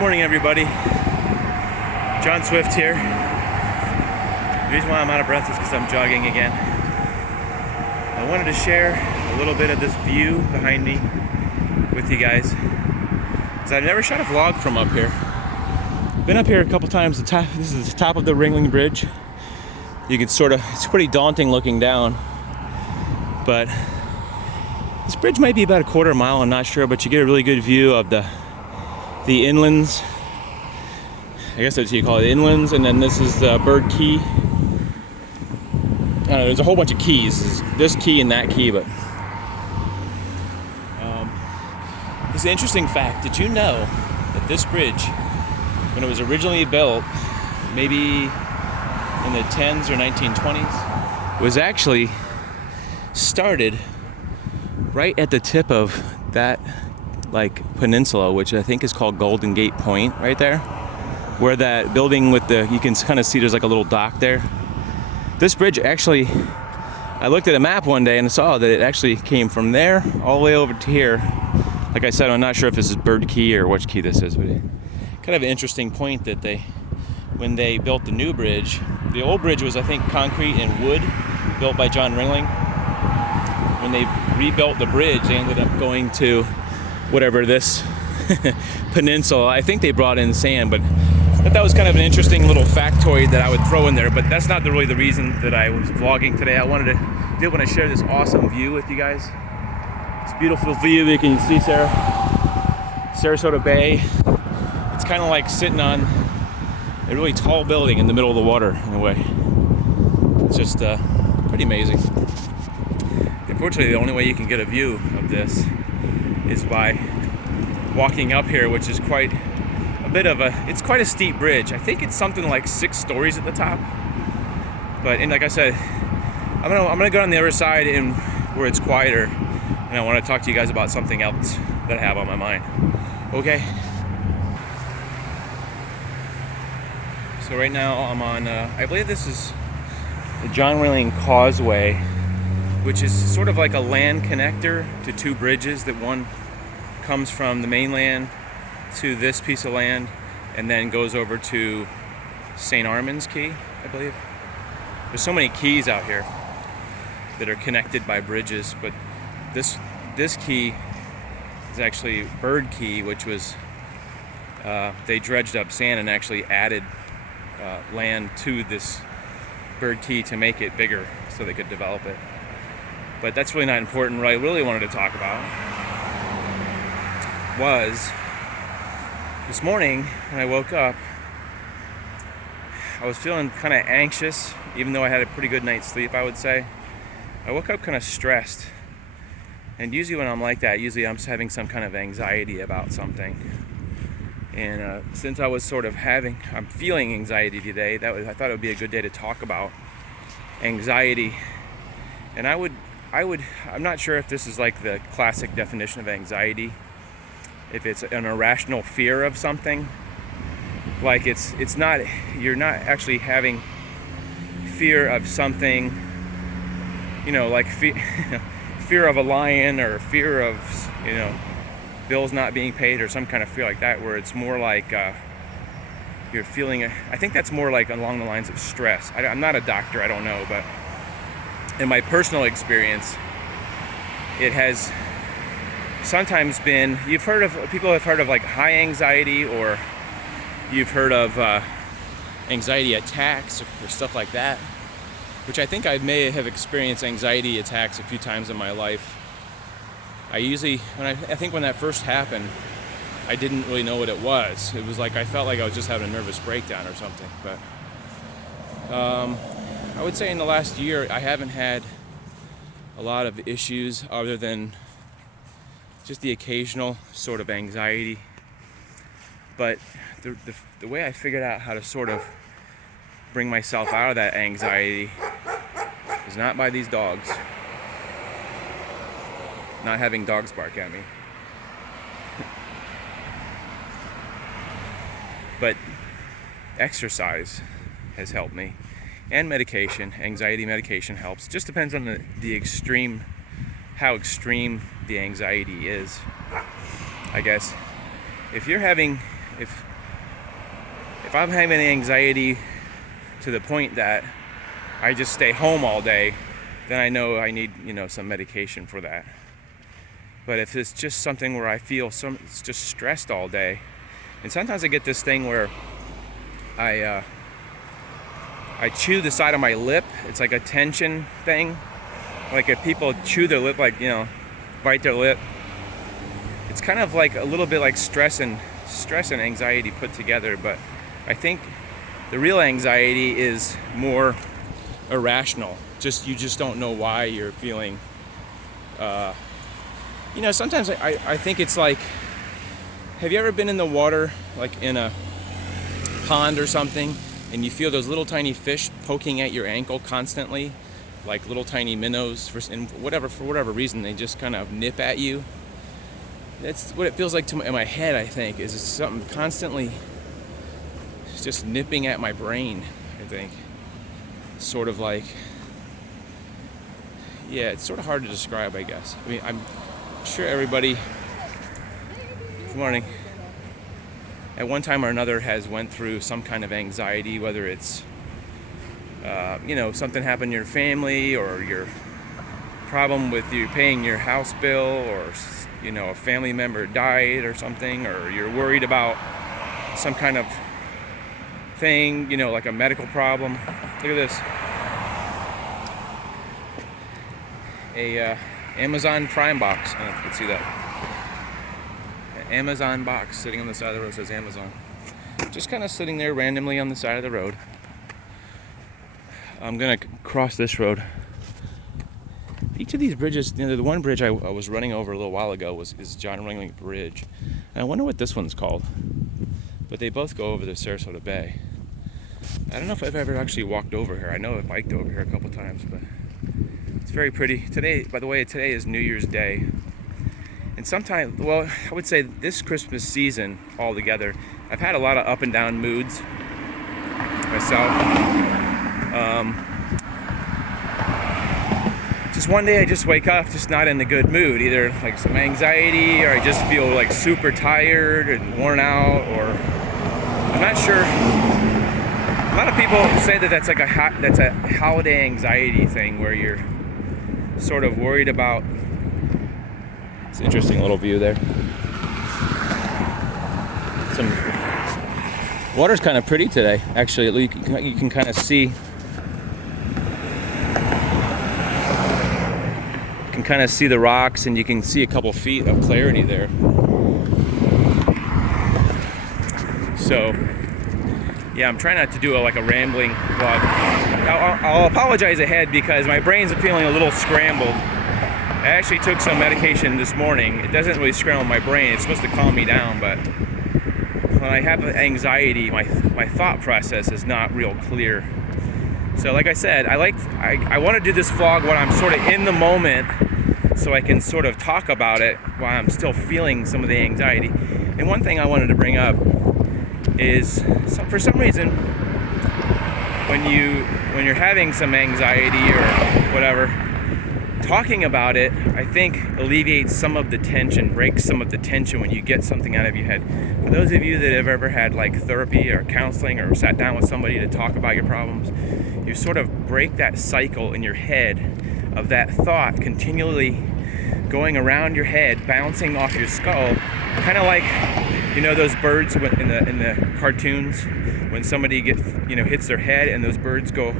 morning, everybody. John Swift here. The reason why I'm out of breath is because I'm jogging again. I wanted to share a little bit of this view behind me with you guys, because I've never shot a vlog from up here. Been up here a couple times. This is the top of the Ringling Bridge. You can it's pretty daunting looking down, but this bridge might be about a quarter mile, I'm not sure, but you get a really good view of the inlands. I guess that's what you call it, inlands, and then this is Bird Key. I don't know, there's a whole bunch of keys. There's this key and that key, but it's an interesting fact. Did you know that this bridge, when it was originally built, maybe in the 10s or 1920s, was actually started right at the tip of that peninsula, which I think is called Golden Gate Point, right there, where that building with you can kind of see there's like a little dock there. This bridge actually, I looked at a map one day and saw that it actually came from there all the way over to here. Like I said, I'm not sure if this is Bird Key or which key this is, but kind of an interesting point that when they built the new bridge, the old bridge was, I think, concrete and wood, built by John Ringling. When they rebuilt the bridge, they ended up going to whatever this peninsula. I think they brought in sand, but that was kind of an interesting little factoid that I would throw in there. But that's not really the reason that I was vlogging today. I did want to share this awesome view with you guys. It's a beautiful view. You can see Sarasota Bay. It's kind of like sitting on a really tall building in the middle of the water in a way. It's just pretty amazing. Unfortunately, the only way you can get a view of this is by walking up here, which is quite it's quite a steep bridge. I think it's something like 6 stories at the top. And like I said, I'm gonna go on the other side and where it's quieter, and I want to talk to you guys about something else that I have on my mind. Okay. So right now I'm on, I believe this is the John Ringling Causeway, which is sort of like a land connector to 2 bridges. That one comes from the mainland to this piece of land and then goes over to St. Armand's Key, I believe. There's so many keys out here that are connected by bridges, but this key is actually Bird Key, which was they dredged up sand and actually added land to this Bird Key to make it bigger so they could develop it. But that's really not important. What I really wanted to talk about was this morning when I woke up, I was feeling kind of anxious, even though I had a pretty good night's sleep, I would say. I woke up kind of stressed. And usually when I'm like that, I'm having some kind of anxiety about something. And since I was I'm feeling anxiety today, I thought it would be a good day to talk about anxiety. And I'm not sure if this is like the classic definition of anxiety. If it's an irrational fear of something, like you're not actually having fear of something, like fear of a lion, or fear of, bills not being paid, or some kind of fear like that, where it's more like you're feeling, I think that's more like along the lines of stress. I'm not a doctor, I don't know, but in my personal experience, it has sometimes been, people have heard of like high anxiety, or you've heard of anxiety attacks or stuff like that, which I think I may have experienced anxiety attacks a few times in my life. I think when that first happened, I didn't really know what it was. It was like I felt like I was just having a nervous breakdown or something. But I would say in the last year, I haven't had a lot of issues other than just the occasional sort of anxiety. But the way I figured out how to sort of bring myself out of that anxiety is not by these dogs. Not having dogs bark at me. But exercise has helped me. And medication, anxiety medication helps. Just depends on how extreme the anxiety is, I guess. If if I'm having anxiety to the point that I just stay home all day, then I know I need, some medication for that. But if it's just something where I feel it's just stressed all day, and sometimes I get this thing where I chew the side of my lip. It's like a tension thing. Like if people chew their lip, like, bite their lip. It's kind of like a little bit like stress and anxiety put together, but I think the real anxiety is more irrational. You just don't know why you're feeling, sometimes I think it's like, have you ever been in the water, like in a pond or something, and you feel those little tiny fish poking at your ankle constantly, like little tiny minnows, for whatever reason, they just kind of nip at you? That's what it feels like in my head, I think, is something constantly just nipping at my brain, I think. Sort of like, yeah, it's sort of hard to describe, I guess. I mean, I'm sure everybody, good morning, at one time or another has went through some kind of anxiety, whether it's, something happened in your family, or your problem with you paying your house bill, or, a family member died or something, or you're worried about some kind of thing, like a medical problem. Look at this. A Amazon Prime box. I don't know if you can see that. An Amazon box sitting on the side of the road, says Amazon. Just kind of sitting there randomly on the side of the road. I'm gonna cross this road. Each of these bridges, the one bridge I was running over a little while ago is John Ringling Bridge. And I wonder what this one's called. But they both go over the Sarasota Bay. I don't know if I've ever actually walked over here. I know I've biked over here a couple times, but it's very pretty. Today, by the way, today is New Year's Day. And sometimes, I would say this Christmas season altogether, I've had a lot of up and down moods myself. Just one day I just wake up just not in a good mood, either like some anxiety, or I just feel like super tired and worn out, or I'm not sure. A lot of people say that that's like that's a holiday anxiety thing, where you're sort of worried about. It's an interesting little view there. Some water's kind of pretty today, actually. You can kind of see. You can kind of see the rocks, and you can see a couple feet of clarity there. So, yeah, I'm trying not to do a rambling vlog. I'll apologize ahead because my brain's feeling a little scrambled. I actually took some medication this morning. It doesn't really scramble my brain. It's supposed to calm me down, but when I have anxiety, my thought process is not real clear. So like I said, I want to do this vlog when I'm sort of in the moment, so I can sort of talk about it while I'm still feeling some of the anxiety. And one thing I wanted to bring up is, for some reason, when you're having some anxiety or whatever, talking about it, I think, alleviates some of the tension, breaks some of the tension when you get something out of your head. For those of you that have ever had therapy or counseling, or sat down with somebody to talk about your problems, you sort of break that cycle in your head of that thought continually going around your head, bouncing off your skull, kind of like, those birds in the cartoons, when somebody hits their head and those birds go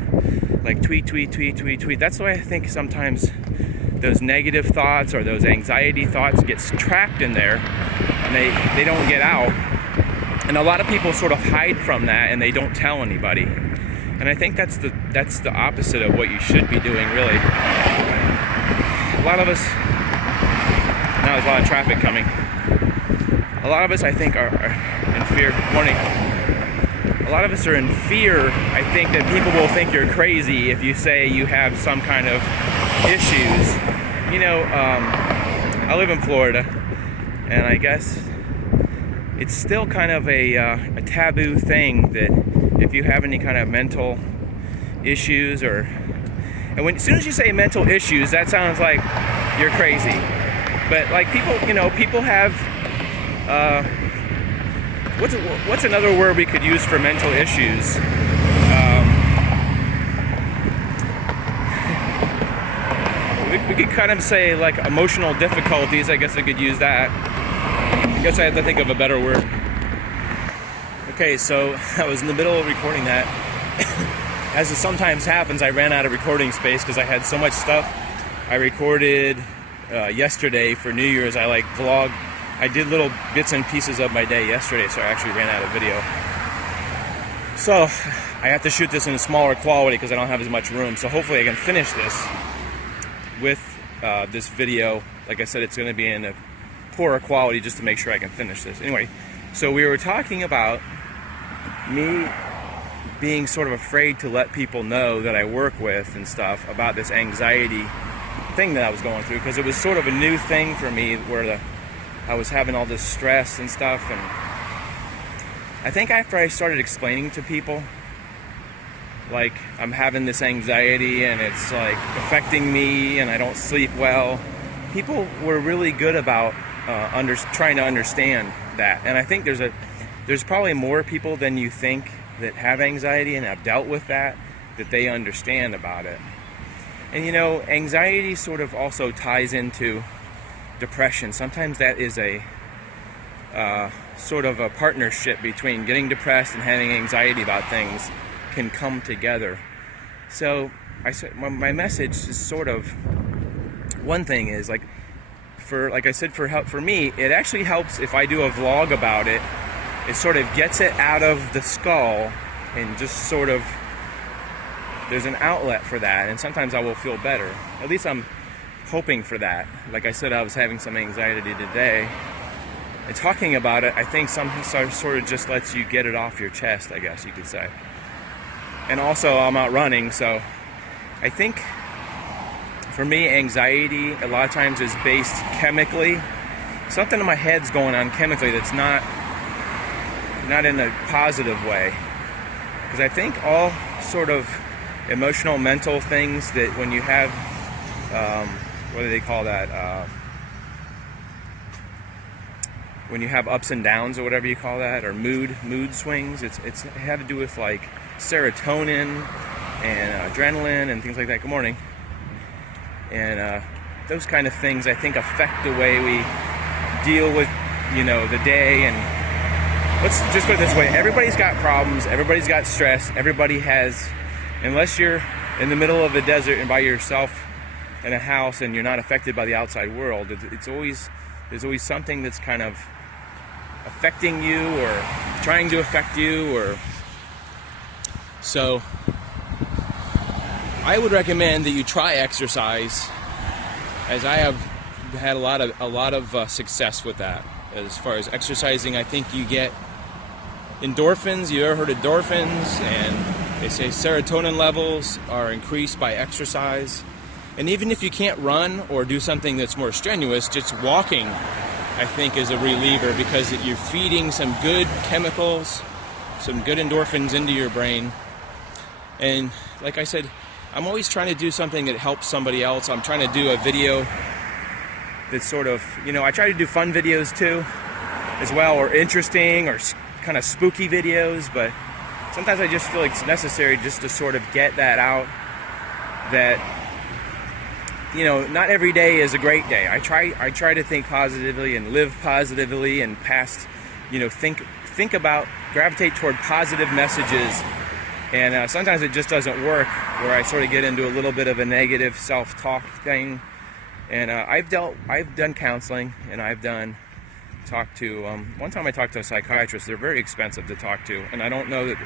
like tweet, tweet, tweet, tweet, tweet. That's why I think sometimes those negative thoughts or those anxiety thoughts gets trapped in there, and they don't get out. And a lot of people sort of hide from that, and they don't tell anybody. And I think that's the opposite of what you should be doing, really. A lot of us, now there's a lot of traffic coming. A lot of us, I think, are in fear. Morning. A lot of us are in fear. I think that people will think you're crazy if you say you have some kind of issues. I live in Florida, and I guess it's still kind of a taboo thing that if you have any kind of mental issues, and as soon as you say mental issues, that sounds like you're crazy. But people have what's another word we could use for mental issues? We could kind of say like emotional difficulties. I guess I could use that. I guess I have to think of a better word. Okay, so I was in the middle of recording that. As it sometimes happens, I ran out of recording space because I had so much stuff. I recorded yesterday for New Year's. I did little bits and pieces of my day yesterday, so I actually ran out of video. So I have to shoot this in a smaller quality because I don't have as much room. So hopefully I can finish this with this video. Like I said, it's going to be in a poorer quality just to make sure I can finish this. Anyway, so we were talking about me being sort of afraid to let people know that I work with and stuff about this anxiety thing that I was going through, because it was sort of a new thing for me where I was having all this stress and stuff. And I think after I started explaining to people, like, I'm having this anxiety and it's like affecting me and I don't sleep well, people were really good about trying to understand that. And I think there's probably more people than you think that have anxiety and have dealt with that they understand about it. And you know, anxiety sort of also ties into depression. Sometimes that is a sort of a partnership between getting depressed and having anxiety about things can come together. So I said my message is sort of, one thing is like I said, for me, it actually helps if I do a vlog about it. It sort of gets it out of the skull and just sort of, there's an outlet for that, and sometimes I will feel better. At least I'm hoping for that. Like I said, I was having some anxiety today, and talking about it, I think sort of just lets you get it off your chest, I guess you could say. And also, I'm out running, so I think for me, anxiety a lot of times is based chemically. Something in my head's going on chemically that's not in a positive way. Because I think all sort of emotional, mental things that when you have, what do they call that? When you have ups and downs or whatever you call that, or mood swings, it had to do with like serotonin and adrenaline and things like that. Good morning. And those kind of things, I think, affect the way we deal with, the day. And let's just put it this way: everybody's got problems, everybody's got stress, everybody has. Unless you're in the middle of the desert and by yourself in a house and you're not affected by the outside world, there's always something that's kind of affecting you or trying to affect you. Or so I would recommend that you try exercise, as I have had a lot of success with that. As far as exercising, I think you get endorphins. You ever heard of endorphins? And they say serotonin levels are increased by exercise. And even if you can't run or do something that's more strenuous, just walking, I think, is a reliever, because you're feeding some good chemicals, some good endorphins into your brain. And like I said, I'm always trying to do something that helps somebody else. I'm trying to do a video that's sort of, I try to do fun videos too, as well, or interesting or kind of spooky videos, but sometimes I just feel like it's necessary just to sort of get that out, that, not every day is a great day. I try to think positively and live positively and think about, gravitate toward positive messages. And sometimes it just doesn't work, where I sort of get into a little bit of a negative self-talk thing. And I've done counseling, and one time I talked to a psychiatrist. They're very expensive to talk to, and I don't know that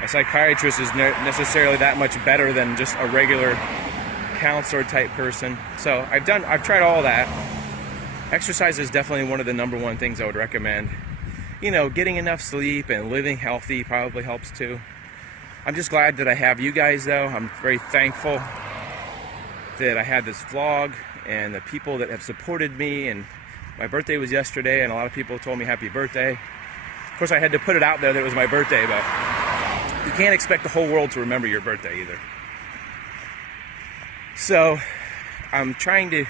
a psychiatrist is necessarily that much better than just a regular counselor type person. So I've tried all that. Exercise is definitely one of the number one things I would recommend. Getting enough sleep and living healthy probably helps too. I'm just glad that I have you guys, though. I'm very thankful that I had this vlog and the people that have supported me. And my birthday was yesterday, and a lot of people told me happy birthday. Of course, I had to put it out there that it was my birthday, but you can't expect the whole world to remember your birthday either. So I'm trying to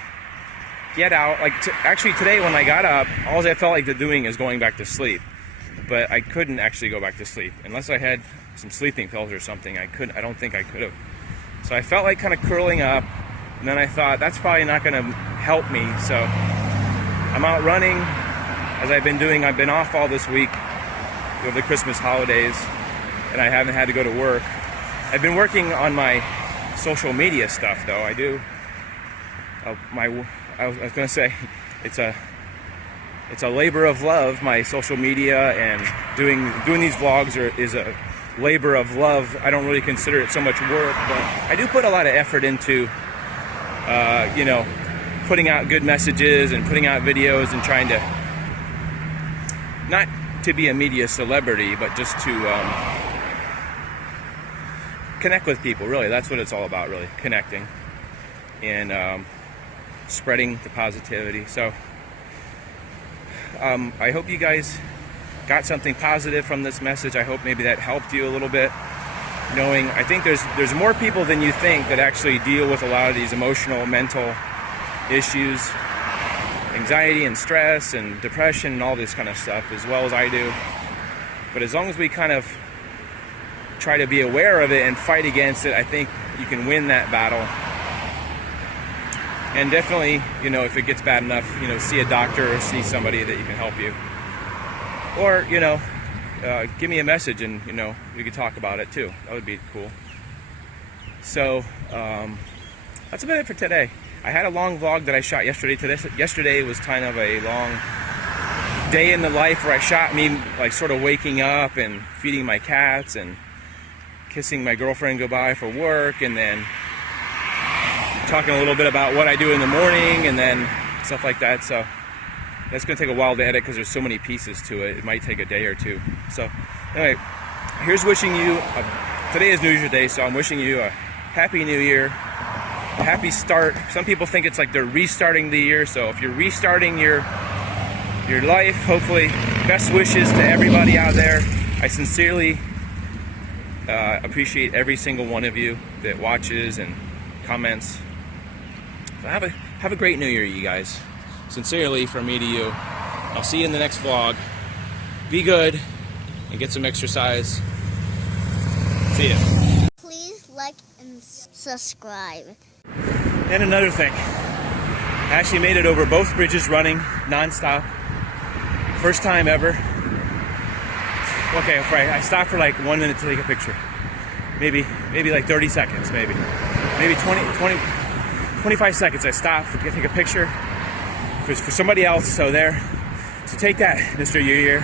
get out. Actually, today when I got up, all I felt like doing is going back to sleep. but I couldn't actually go back to sleep unless I had some sleeping pills or something. I don't think I could have. So I felt like kind of curling up, and then I thought that's probably not going to help me. So I'm out running as I've been doing. I've been off all this week over the Christmas holidays, and I haven't had to go to work. I've been working on my social media stuff, though. I do. I was going to say it's a labor of love. My social media and doing these vlogs is a labor of love. I don't really consider it so much work, but I do put a lot of effort into, putting out good messages and putting out videos and trying to, not to be a media celebrity, but just to connect with people. Really, that's what it's all about. Really, connecting and spreading the positivity. So I hope you guys got something positive from this message. I hope maybe that helped you a little bit. Knowing, I think there's more people than you think that actually deal with a lot of these emotional, mental issues, anxiety and stress and depression and all this kind of stuff, as well as I do. But as long as we kind of try to be aware of it and fight against it, I think you can win that battle. And definitely, if it gets bad enough, see a doctor or see somebody that you can help you. Or, give me a message and, we could talk about it too. That would be cool. So, that's about it for today. I had a long vlog that I shot yesterday. Yesterday was kind of a long day in the life where I shot me like sort of waking up and feeding my cats and kissing my girlfriend goodbye for work, and then talking a little bit about what I do in the morning and then stuff like that. So that's going to take a while to edit because there's so many pieces to it. It might take a day or two. So anyway, here's wishing you, today is New Year's Day, so I'm wishing you a Happy New Year, a happy start. Some people think it's like they're restarting the year, so if you're restarting your life, hopefully, best wishes to everybody out there. I sincerely appreciate every single one of you that watches and comments. So have a great New Year, you guys. Sincerely, from me to you. I'll see you in the next vlog. Be good and get some exercise. See ya. Please like and subscribe. And another thing, I actually made it over both bridges running non-stop. First time ever. Okay, right. I stopped for like 1 minute to take a picture. Maybe like 30 seconds, maybe 25 seconds. I stopped to take a picture for somebody else. So take that, Mr. Year.